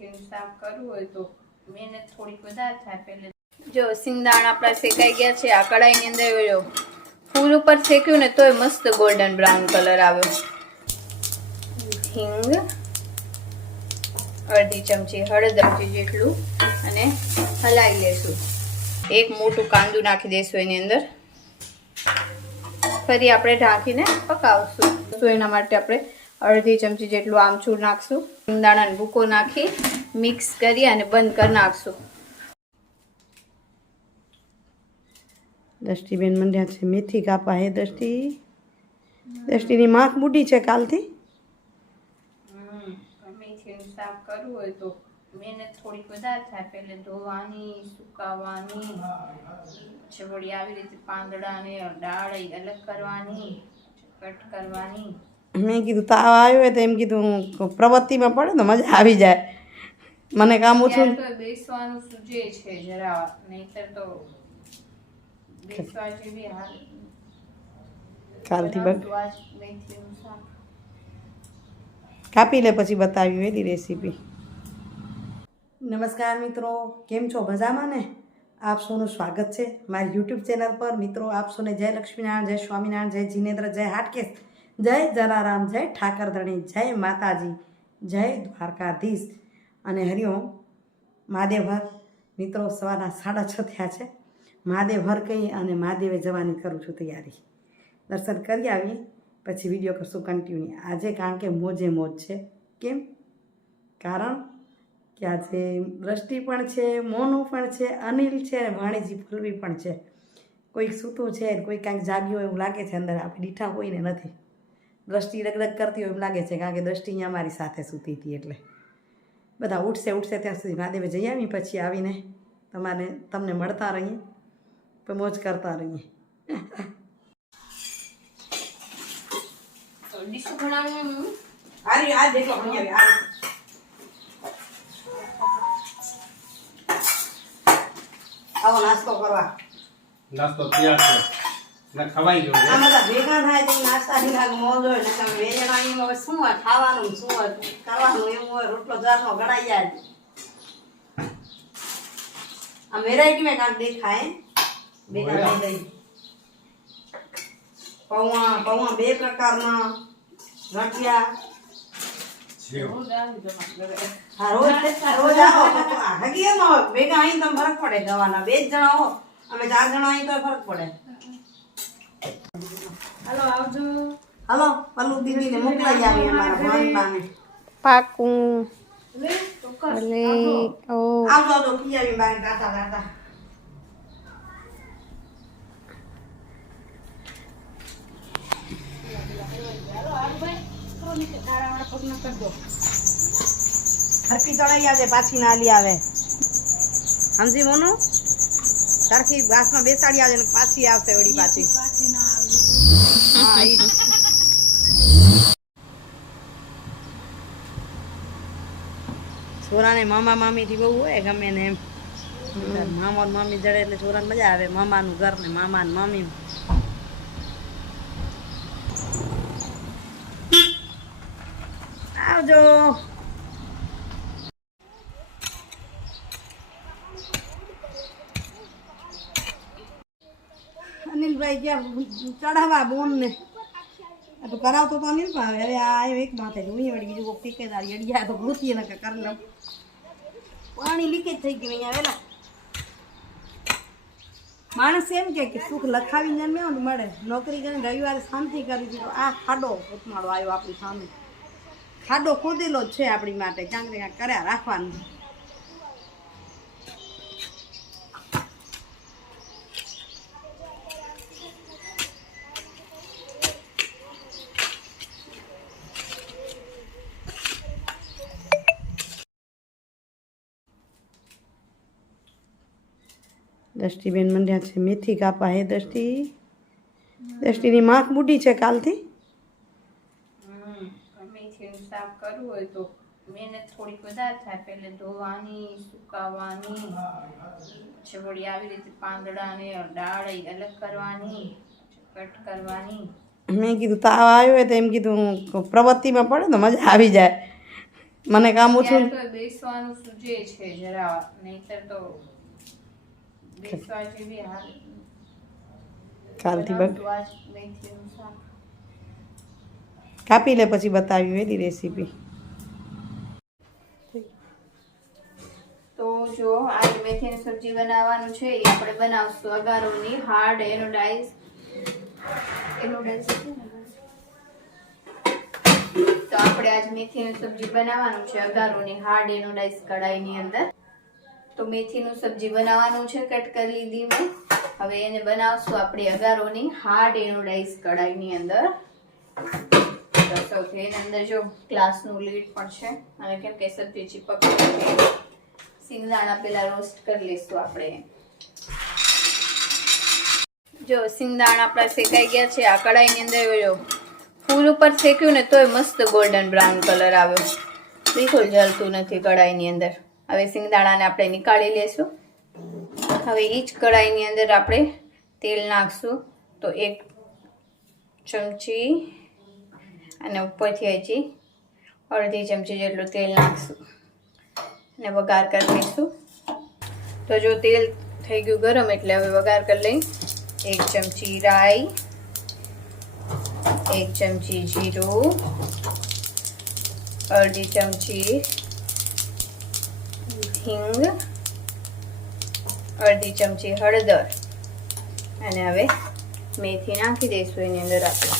મેથીનું શાક કરવું હોય તો મહેનત થોડીક વધારે થાય. પહેલે જો સિંગદાણા આપણા શેકાઈ ગયા છે. આ કડાઈની અંદર ફૂલ ઉપર શેક્યું ને તોય મસ્ત ગોલ્ડન બ્રાઉન કલર આવ્યો. હિંગ, અડધી ચમચી હળદર જેટલું અને હલાવી લેશું. એક મોટું કાંદું નાખી દઈશું એની અંદર. ફરી આપણે ઢાંકીને પકાવશું. તો એના માટે આપણે અડધી ચમચી જેટલું આમચૂર નાખશું. સિંગદાણાનો ભૂકો નાખી મિક્સ કરી અને બંધ કરી નાખશું. દ્રષ્ટિબેન મંડ્યા છે મેથી કાપા. હે દ્રષ્ટિની માખ બુડી છે કાલથી. મેથીનું શાક કરવું હોય તો મહેનત થોડીક વધારે થાય. પહેલે ધોવાની, સુકાવવાની, પછી વળી આવી રીતે પાંદડાને ડાળ અલગ કરવાની, કટ કરવાની. મેં કીધું તાવ આવ્યો હોય તો એમ કીધું પ્રવૃત્તિમાં પડે તો મજા આવી જાય. મને કામ ઓછું બેસવાનું સૂજે છે જરા, નહીતર તો બેસવા જેવી હાલ. કાલથી કાપી લે પછી બતાવ્યું એની રેસીપી. નમસ્કાર મિત્રો, કેમ છો? મજામાં ને? આપ સૌનું સ્વાગત છે મારી યુટ્યુબ ચેનલ પર. મિત્રો આપ સૌને જય લક્ષ્મીનારાયણ, જય સ્વામિનારાયણ, જય જીનેન્દ્ર, જય હાટકેશ, જય જલારામ, જય ઠાકરધણી, જય માતાજી, જય દ્વારકાધીશ અને હરિઓમ મહાદેવહર. મિત્રો સવારના 6:30 થયા છે. મહાદેવહર કહી અને મહાદેવે જવાની કરું છું તૈયારી. દર્શન કરી આવી પછી વિડીયો કરશું કન્ટિન્યુ આજે, કારણ કે મોજે મોજ છે. કેમ? કારણ કે આજે દ્રષ્ટિ પણ છે, મોનું પણ છે, અનિલ છે અને ભાણીજી ફલવી પણ છે. કોઈક સૂતું છે, કોઈ કાંઈક જાગ્યું એવું લાગે છે અંદર. આપણે દીઠા કોઈને નથી. દ્રષ્ટિ રગરગ કરતી હોય એવું લાગે છે, કારણ કે દ્રષ્ટિ અહીંયા મારી સાથે સૂતી હતી. એટલે બધા ઉઠશે ત્યાં સુધી મહાદેવે જઈ આવી. પછી આવીને તમને મળતા રહીએ, તો મોજ કરતા રહીએ. આવો નાસ્તો કરવા. નાસ્તો તૈયાર છે ને ખવાઈ ગયો છે. આ બધા ભેગા થાય તો નાસ્તાની લાગ મોજ હોય ને. તમે વેજણાની શું હોય ખાવાનું, શું હોય કરવાનું એવું હોય. રોટલો જારનો ગળાઈ જાય. આ વેરાયટી में કાંક દેખાય ભેગા થઈ ગઈ. પૌવા બે પ્રકારના ગાંઠિયા. હા, રોજ આવો. હકીકતમાં ભેગા આવીને તમે ફરક પડે. ગવાના 2 જણા હો, અમે 4 જણા આવી તો ફરક પડે. હાલો આવજો. હાલો પલ્લુ દીદીને મોકલાઈ આવી અમારા ભાણબાને. પાકું. આવજો કી આવી બાર ટાટા ટાટા. હરકી ચડાઈ આવે પાછી નાલી આવે. સમજી મોનું? સરખી ઘાસમાં બેસાડી આવે ને પાછી આવશે વળી પાછી. હા ઈ છોરાને મામા મામીથી બહુ હોય ગમે ને એમ. મામા મામી જડે એટલે છોરાને મજા આવે. મામાનું ઘર ને મામા ને મામી. આવજો. અનિલભાઈ ગયા ચડાવવા બોન ને. તો કરાવતો તો અનિલ પણ હવે આ એક માથે જોઈ વળી બીજું કોઈ ઠેકેદારી અડિયા તો ભૂતી ને કરી લઉં. પાણી લીકેજ થઈ ગયું અહીંયા. વેલા માણસ એમ કે સુખ લખાવી જન્મ્યો ને મળે. નોકરી કરીને રવિવારે શાંતિ કરી દીધો. આ ખાડો ઉતમાળો આવ્યો આપણી સામે. ખાડો ખોદેલો જ છે આપણી માટે. ક્યાંક ને ક્યાંક કર્યા રાખવાનું. દ્રષ્ટિબેન મંડ્યા છે મેથી કાપા. હે દ્રષ્ટિની માખ બુડી છે કાલથી. મેથીનું શાક કરવું હોય તો મહેનત થોડીક વધારે થાય. પહેલે ધોવાની, સુકાવવાની, પછી વળી આવી રીતે પાંદડાને ડાળ અલગ કરવાની, કટ કરવાની. મેં કીધું તાવ આવ્યો હોય તો એમ કીધું પ્રવૃત્તિમાં પડે તો મજા આવી જાય. મને કામ ઓછું ત્યારે તો બેસવાનું સૂજે છે જરા, નહીતર તો બેસવા જેવી હાલત નથી. કાલથી બનાવશું આજ મેથીનું શાક. કાપી લે પછી બતાવી એની રેસીપી. તો જો આજે મેથીની સબ્જી બનાવવાનું છે એ આપણે બનાવશું અગારોની હાર્ડ એનોડાઇઝ તો આપણે આજ મેથીની સબ્જી બનાવવાનું છે અગારોની હાર્ડ એનોડાઇઝ કઢાઈની અંદર. તો મેથીનું સબ્જી બનાવવાનું છે, કટ કરી લીધી મેં. હવે એને બનાવશું આપણે અગારોની હાર્ડ એનોડાઇઝ કઢાઈની અંદર. તો સૌથી એની અંદર જો ગ્લાસનું લીડ પણ છે, અને કેમ કે સબ્જી ચીપક સિંગદાણા પેલા રોસ્ટ કરી લઈશું આપણે. જો સિંગદાણા આપણા શેકાઈ ગયા છે. આ કઢાઈની અંદર જો ફૂલ ઉપર શેક્યું ને તોય મસ્ત ગોલ્ડન બ્રાઉન કલર આવ્યો, બિલકુલ જલતું નથી કઢાઈની અંદર. હવે સિંગદાણાને આપણે નીકાળી લેશું. હવે એ જ કઢાઈની અંદર આપણે તેલ નાખશું. તો 1 ચમચી અને ઉપરથી હજી અડધી ચમચી જેટલું તેલ નાખશું અને વઘાર કરી લઈશું. તો જો તેલ થઈ ગયું ગરમ એટલે હવે વઘાર કરી લઈ. 1 ચમચી રાઈ, 1 ચમચી જીરું, અડધી ચમચી હિંગ, અડધી ચમચી હળદર, અને હવે મેથી નાખી દઈશું એની અંદર આપણે.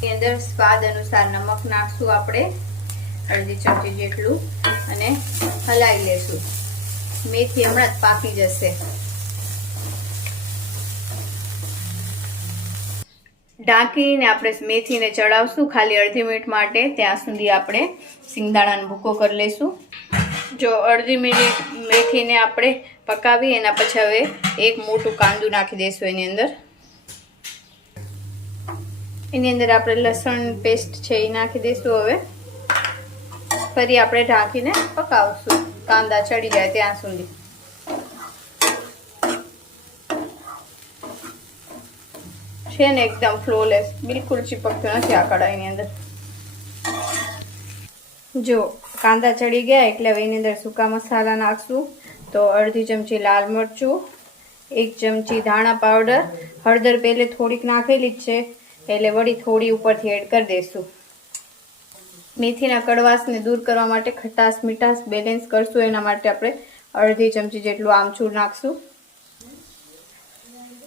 એની અંદર સ્વાદ અનુસાર નમક નાખશું આપણે, અડધી ચમચી જેટલું, અને હલાવી લેશું. મેથી હમણાં જ પાકી જશે. ઢાંકીને આપણે મેથીને ચડાવશું ખાલી અડધી મિનિટ માટે. ત્યાં સુધી આપણે સિંગદાણાનો ભૂકો કરી લઈશું. જો અડધી મિનિટ મેથીને આપણે પકાવી, એના પછી હવે એક મોટું કાંદું નાખી દઈશું એની અંદર. એની અંદર આપણે લસણ પેસ્ટ છે એ નાખી દઈશું. હવે ફરી આપણે ઢાંકીને પકાવશું કાંદા ચડી જાય ત્યાં સુધી. છે ને એકદમ ફ્લોલેસ, બિલકુલ ચીપકતું નથી આ કઢાઈની અંદર. જો કાંદા ચડી ગયા એટલે હવે એની અંદર સૂકા મસાલા નાખશું. તો અડધી ચમચી લાલ મરચું, 1 ચમચી ધાણા પાવડર, હળદર પહેલે થોડીક નાખેલી જ છે એટલે વળી થોડી ઉપરથી એડ કરી દઈશું. મેથીના કડવાશને દૂર કરવા માટે, ખટાશ મીઠાશ બેલેન્સ કરશું એના માટે આપણે અડધી ચમચી જેટલું આમચૂર નાખશું.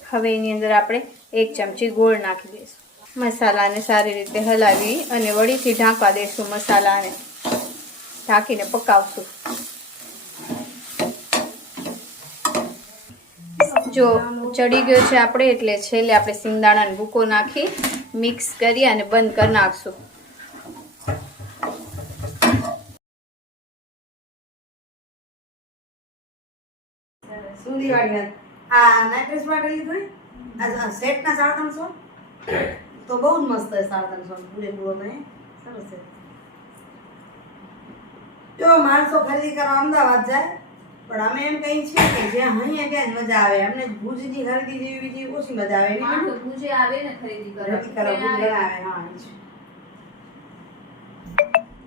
હવે એની અંદર આપણે 1 ચમચી ગોળ નાખી દઈશું. મસાલાને સારી રીતે હલાવી અને વળીથી ઢાંકવા દઈશું. મસાલાને ઢાંકીને પકાવશું. જો ચડી ગયો છે આપણે એટલે છેલ્લે આપણે સિંગદાણાનો ભૂકો નાખી મિક્સ કરી અને બંધ કરી નાખશું. સુંદીવાળી આ નાઇટ્રેસ માટે લીધું આ સેટના 350 તો બહુ જ મસ્ત છે. 350 પૂરેપૂરો નહીં, સરસ છે. જો માણસો ખરીદી કરવા અમદાવાદ જાય, પણ અમે એમ કહીએ છીએ કે જ્યાં અહીંયા ત્યાં જ મજા આવે. અમને ભુજની ખરીદી જેવી બીજી ઓછી મજા આવે. માણસો ભુજે આવે ને ખરીદી કરવા. હા.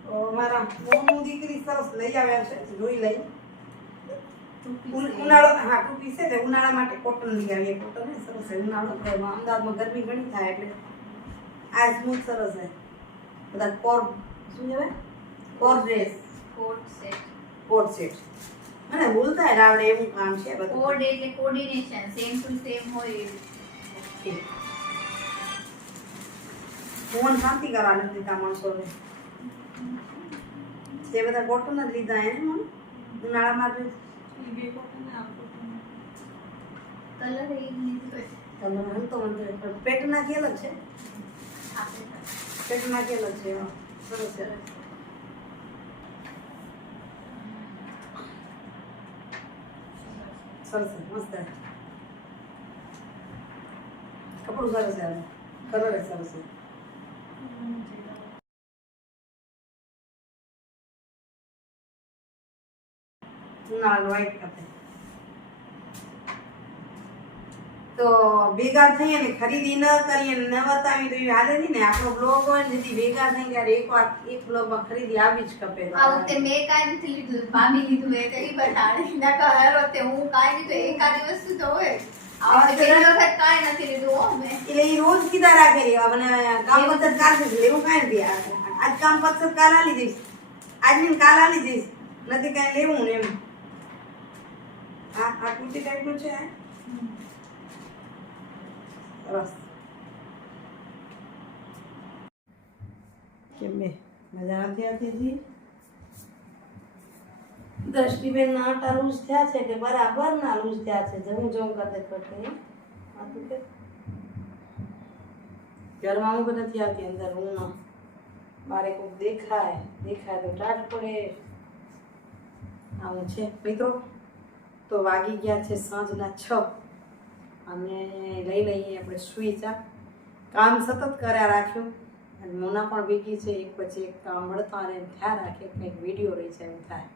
તો મારા મોનું દીકરી સરસ લઈ આવ્યા છે, જોઈ લઈ. ઉનાળો હા ટૂંકી છે, ઉનાળા માટે કોટન લઈ આવીએ. કોટન ને સરસ છે. ઉનાળો અમદાવાદમાં ગરમી ઘણી થાય એટલે આ સ્મૂથ સરસ છે. બધા કોર શું કહેવાય, કોર ડ્રેસ, કોટ સેટ મને ભૂલતા આવડે એવું કામ છે બધું. કોડ એટલે કોર્ડિનેશન, સેમ ટુ સેમ હોય. ફોન શાંતિ કરવા નથી દીધા માણસોને. તે બધા કોટન જ લીધા એને મને ઉનાળામાં કલર તમે હલતો પેટ નાખી અલગ છે. પેટ નાખી અલગ છે. સરસ છે. સરસ છે, મસ્ત છે. કપડું સરસ છે, કલર સરસ છે. ઉનાળાનો વ્હાઈટ કાપે તો ભેગા થઈ અને ખરીદી ન કરીએ ન બતાવી તો એ હાલે નહીં ને. આપણો બ્લોગ હોય ને જેથી ભેગા થઈ ત્યારે એક બ્લોગમાં ખરીદી આવી જ ખપે. આ વખતે મેં કાંઈ નથી લીધું, ભાભી લીધું એ કઈ બતાડે. નકર હર વખતે હું કાંઈ લીધું એકાદી વસ્તુ તો હોય. આ વખતે પેલી વખત કાંઈ નથી લીધું હો મેં. એટલે એ રોજ કીધા રાખે રે મને કામ પત્તર કાલ થી લેવું કાંઈ નથી. આજ કામ પત્તર કાલ આલી દઈશ, આજની કાલ આલી દઈશ, નથી કાંઈ લેવું ને એમ. આ કુર્તી ટાઈપનું છે. સરસ. કેમ બે મજા નથી આવતી હતી? દ્રષ્ટિબેન ના આટા લૂઝ થયા છે કે બરાબર ના લૂઝ થયા છે? જવું જવું કરતે કરતે આ તું કે ઘરમાં ઊંઘ નથી આવતી, અંદર હું ન મારે કોઈક દેખાય તો ટાટ પડે. આવું છે મિત્રો. તો વાગી ગયા છે સાંજના 6 અને લઈ લઈએ આપણે સુઈ ચા. કામ સતત કર્યા રાખ્યું અને મોના પણ ભેગી છે, એક પછી એક કામ મળતા અને ધ્યાન રાખે કંઈક વિડીયો રહી છે એમ થાય.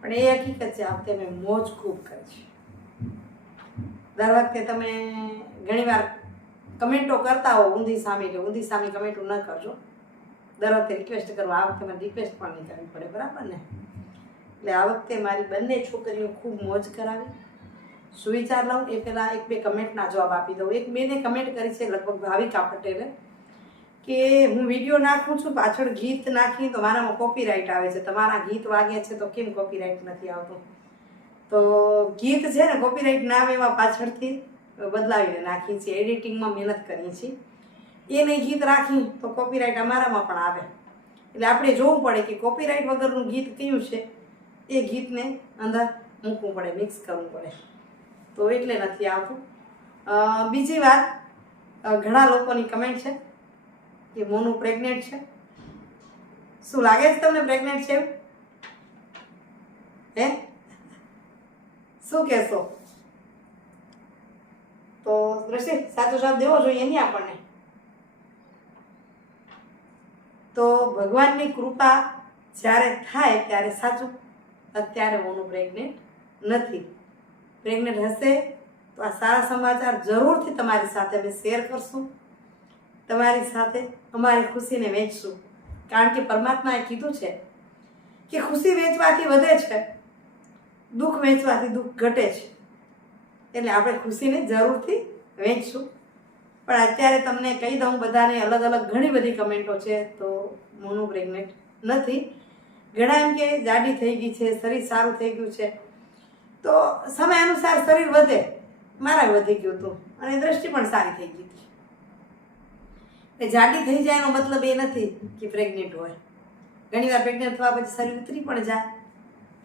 પણ એ હકીકત છે આ વખતે મેં મોજ ખૂબ કરી છે. દર વખતે તમે ઘણીવાર કમેન્ટો કરતા હો ઊંધી સામે, એટલે ઊંધી સામે કમેન્ટો ન કરજો. દર વખતે રિક્વેસ્ટ કરવા, આ વખતે મને રિક્વેસ્ટ પણ નહીં કરવી પડે, બરાબર ને? એટલે આ વખતે મારી બંને છોકરીઓ ખૂબ મોજ કરાવી. સુવિચાર લઉં એ પહેલાં એક બે કમેન્ટના જવાબ આપી દઉં. એક બેને કમેન્ટ કરી છે લગભગ ભાવિકા પટેલે કે હું વિડીયો નાખું છું પાછળ ગીત નાખી તો મારામાં કોપીરાઇટ આવે છે, તમારા ગીત વાગે છે તો કેમ કોપીરાઇટ નથી આવતું? તો ગીત છે ને કોપીરાઇટ ના આવે એવા પાછળથી બદલાવીને નાખી છે, એડિટિંગમાં મહેનત કરીએ છીએ. એ નહીં ગીત રાખી તો કોપીરાઇટ અમારામાં પણ આવે. એટલે આપણે જોવું પડે કે કોપીરાઇટ વગરનું ગીત કયું છે, એ ગીતને અંદર મૂકવું પડે, મિક્સ કરવું પડે, તો એટલે નથી આવતું. બીજી વાત, ઘણા લોકોની કમેન્ટ છે કે મોનું પ્રેગ્નેન્ટ છે. શું લાગે છે તમને પ્રેગ્નેન્ટ છે? હે, શું કહેશો? તો દ્રષ્ટિ સાચો જવાબ દેવો જોઈએ નહીં આપણને. તો ભગવાનની કૃપા જ્યારે થાય ત્યારે સાચું, અત્યારે મોનું પ્રેગ્નેન્ટ નથી. પ્રેગ્નેન્ટ હશે તો આ સારા સમાચાર જરૂરથી તમારી સાથે અમે શેર કરશું, તમારી સાથે અમારી ખુશીને વહેંચશું. કારણ કે પરમાત્માએ કીધું છે કે ખુશી વેચવાથી વધે છે, દુઃખ વેચવાથી દુઃખ ઘટે છે. એટલે આપણે ખુશીને જરૂરથી વહેંચશું. પણ અત્યારે તમને કહી દઉં, બધાને અલગ અલગ ઘણી બધી કમેન્ટો છે. તો મોનું પ્રેગ્નેન્ટ નથી. ઘણા એમ કે જાડી થઈ ગઈ છે, શરીર સારું થઈ ગયું છે. તો સમય અનુસાર શરીર વધે, મારા વધી ગયું હતું અને દ્રષ્ટિ પણ સારી થઈ ગઈ હતી. એ જાડી થઈ જાય એનો મતલબ એ નથી કે પ્રેગ્નેન્ટ હોય. ઘણીવાર પ્રેગ્નેન્ટ થવા પછી શરીર ઉતરી પણ જાય,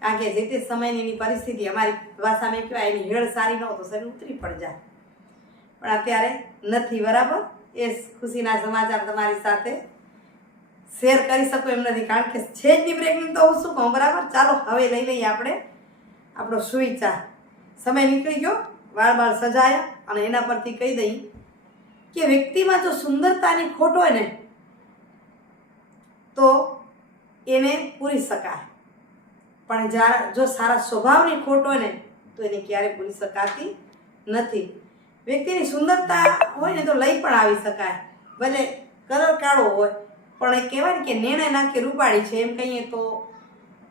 કારણ કે જે તે સમયની એની પરિસ્થિતિ, અમારી ભાષામાં કહેવાય એની હેળ સારી ન હોય તો શરીર ઉતરી પણ જાય. પણ અત્યારે નથી, બરાબર? એ ખુશીના સમાચાર તમારી સાથે શેર કરી શકું એમ નથી, કારણ કે છે જ નહીં પ્રેગ્નેન્ટ તો હું શું કહું, બરાબર? ચાલો હવે લઈ લઈએ આપણે આપણો સુઈ ચા. સમય નીકળી ગયો, વાળ સજાયા અને એના પરથી કહી દઈ કે વ્યક્તિમાં જો સુંદરતાની ખોટ હોય ને તો એને પૂરી શકાય, પણ જો સારા સ્વભાવની ખોટ હોય ને તો એને ક્યારેય પૂરી શકાતી નથી. વ્યક્તિની સુંદરતા હોય ને તો લઈ પણ આવી શકાય, ભલે કલર કાળો હોય, પણ એ કહેવાય ને કે નેણે નાખી રૂપાળી છે એમ કહીએ તો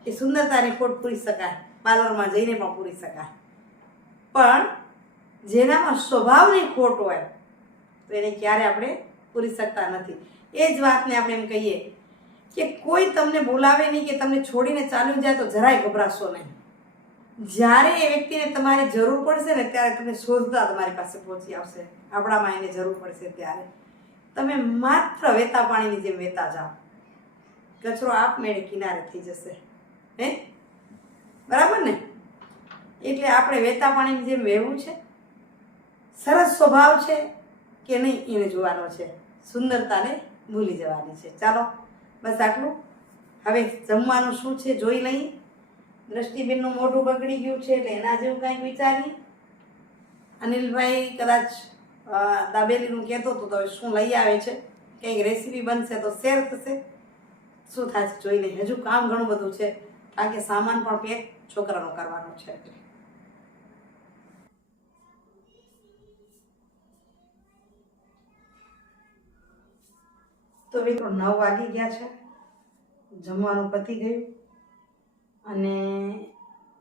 એ સુંદરતાની ખોટ પૂરી શકાય, પાર્લરમાં જઈને પણ પૂરી શકાય. પણ જેનામાં સ્વભાવની ખોટ હોય તો એને ક્યારે આપણે પૂરી શકતા નથી. એ જ વાતને આપણે એમ કહીએ કે કોઈ તમને બોલાવે નહીં કે તમને છોડીને ચાલ્યું જાય તો જરાય ગભરાશો નહીં. જ્યારે એ વ્યક્તિને તમારી જરૂર પડશે ને ત્યારે તમે શોધતા તમારી પાસે પહોંચી આવશે. આપણામાં એને જરૂર પડશે ત્યારે તમે માત્ર વેતા પાણીની જેમ વેતા જાઓ, કચરો આપમેળે કિનારે થઈ જશે. હે, બરાબર ને? એટલે આપણે વેતા પાણીની જેમ વહેવું છે. સરસ સ્વભાવ છે કે નહીં એને જોવાનો છે, સુંદરતાને ભૂલી જવાની છે. ચાલો બસ આટલું. હવે જમવાનું શું છે જોઈ લઈએ. દ્રષ્ટિબેનનું મોઢું બગડી ગયું છે એટલે એના જેવું કંઈક વિચારીએ. અનિલભાઈ કદાચ દાબેલીનું કહેતો હતો, તો શું લઈ આવે છે, કંઈક રેસીપી બનશે તો શેર થશે. શું થાય છે જોઈ લઈએ. હજુ કામ ઘણું બધું છે, કારણ કે સામાન પણ પેક છોકરાનો કરવાનો છે. તો મિત્રો 9 વાગી ગયા છે, જમવાનું પતી ગયું અને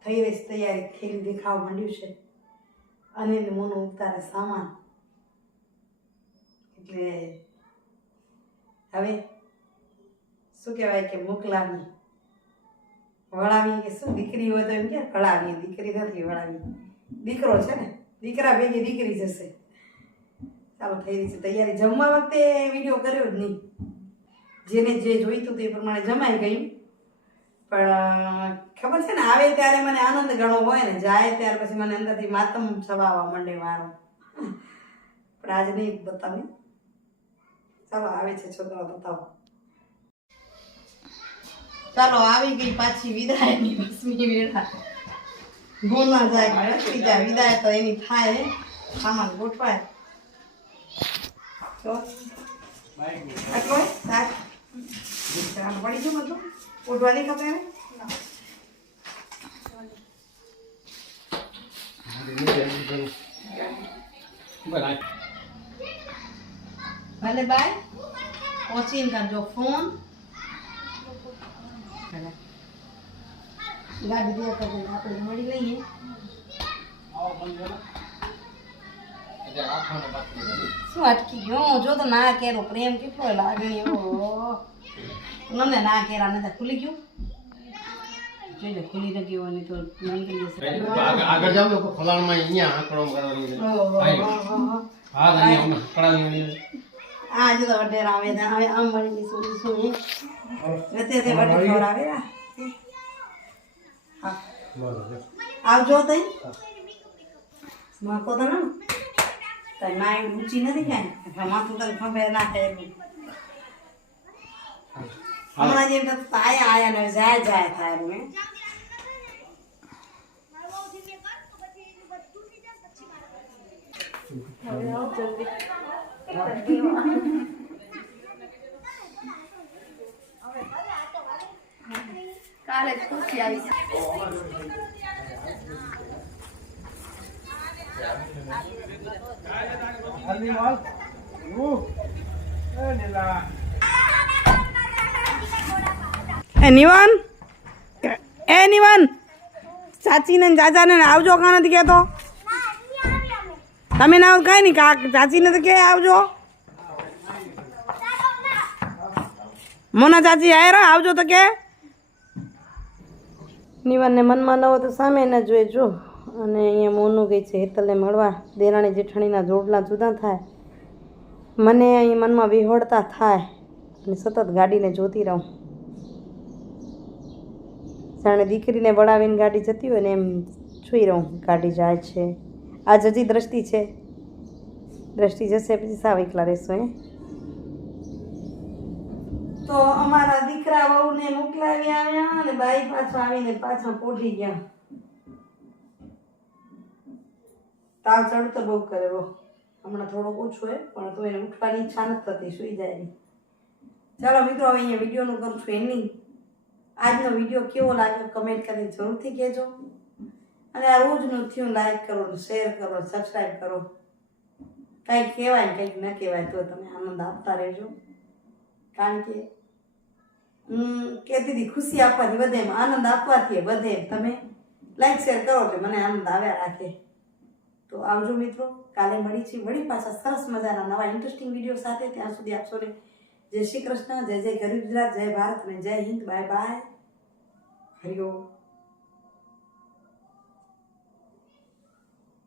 થઈ રહી છે તૈયારી. થેલી દેખાવા માંડ્યું છે અને મોનું ઉતારે સામાન. એટલે હવે શું કહેવાય કે મોકલાવી વળાવી કે શું, દીકરી હોય તો એમ કે વળાવી, દીકરી નથી વળાવી, દીકરો છે ને, દીકરા ભેગી દીકરી જશે. ચાલો થઈ રહી છે તૈયારી. જમવા વખતે વિડીયો કર્યો જ નહીં, જેને જે જોઈતું તે પ્રમાણે જમાઈ ગયું. પણ ખબર છે ને, આવે ત્યારે મને આનંદ ઘણો હોય ને, જાય ત્યાર પછી મને અંદરથી માતમ છવાવા માંડે મારો. પણ આજ નહીં બતાવી. ચાલો આવે છે છોકરા, બતાવો. ચાલો આવી ગઈ પાછી વિદાયની 10મી વેળા. ગોના જાય રખડી જાય, વિદાય તો એની થાય, સામાન ગોઠવાય. તો આટલો શાક પડી ગયું બધું, ઉઠવા નહીં ખબર. ભલે બાય, પહોંચીને કરજો ફોન. ગાડી દે તો આપણે મળી લઈએ. શું અટકી ગયો? જો તો ના કેરો પ્રેમ કેટલો લાગણી. મને ના કેરા નથી, ખુલી ગયું. જોઈ લે, ખુલી ન ગયું અને તો નીકળી જશે. આગળ જાવ તો ફલાણમાં અહીંયા આંકડો કરવાની છે. હા દાદી અમે કડાવી આ જો તો વડેરા આવે ને, હવે આમ મળી ગઈ શું શું એ રતે તે વડે ખવડાવે. હા આવજો તઈ માકો તો ના તઈ માય ઊંચી નથી કાંઈ, માથું તને ખબર ના થાય. હમણાં જેમ તો આયા આયા ને જાય જાય થાય. મેં કાલે ખુશી આવી. નિવાન ચાચીને ચાચાને આવજો. કાં નથી કહેતો તમે ના આવો? કાંઈ નહીં, ચાચીને તો કે આવજો. મોના ચાચી આયરા આવજો તો કે. નિવાનને મનમાં ન હોય તો સામે ન જોઈજો. અને અહીંયા મોનું ગઈ છે હેતલને મળવા. દેરાણી જેઠાણીના જોડલા જુદા થાય, મને અહીં મનમાં વિહોળતા થાય અને સતત ગાડીને જોતી રહું. જાણે દીકરીને વળાવીને ગાડી જતી હોય ને એમ જોઈ રહું. ગાડી જાય છે. આજ હજી દ્રષ્ટિ છે, દ્રષ્ટિ જશે પછી સાવ એકલા રહેશો. તો અમારા દીકરા વહુને મોકલાવી આવ્યા અને બાઈ પાછા આવીને પાછા પોઢી ગયા. તાવ ચડતો બહુ કરે બહુ. હમણાં થોડોક ઓછો હોય પણ તો એને ઉઠવાની ઈચ્છા નથી થતી, સુઈ જાય નહીં. ચાલો મિત્રો, હવે અહીંયા વિડીયોનું કરું છું એની. આજનો વિડીયો કેવો લાગ્યો કમેન્ટ કરીને જરૂરથી કહેજો. અને આ રોજનું થયું લાઈક કરો, શેર કરો, સબસ્ક્રાઈબ કરો. કંઈક કહેવાય ને કંઈક ન કહેવાય તો તમે આનંદ આપતા રહેજો. કારણ કે કહેતી હતી ખુશી આપવાથી વધે એમ, આનંદ આપવાથી વધે એમ. તમે લાઈક શેર કરો કે મને આનંદ આવ્યા રાખે. તો આવજો મિત્રો, કાલે મળી છીએ વળી પાછા સરસ મજાના નવા ઇન્ટરેસ્ટિંગ વિડીયો સાથે. ત્યાં સુધી આપ સૌને જય શ્રી કૃષ્ણ, જય જય ગરીબ ગુજરાત, જય ભારત અને જય હિન્દ. Bye bye, Hariom.